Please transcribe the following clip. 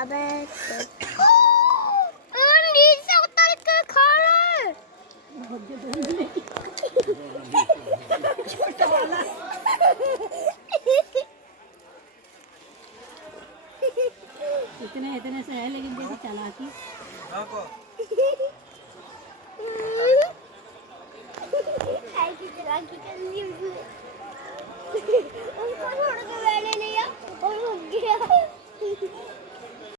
अबे नीचे उतर के खा रहा छोटा वाला इतने इतने से है लेकिन जैसे चालाकी ऐसी चालाकी कर ली उसने उसको छोड़ के मैंने लिया और भाग गया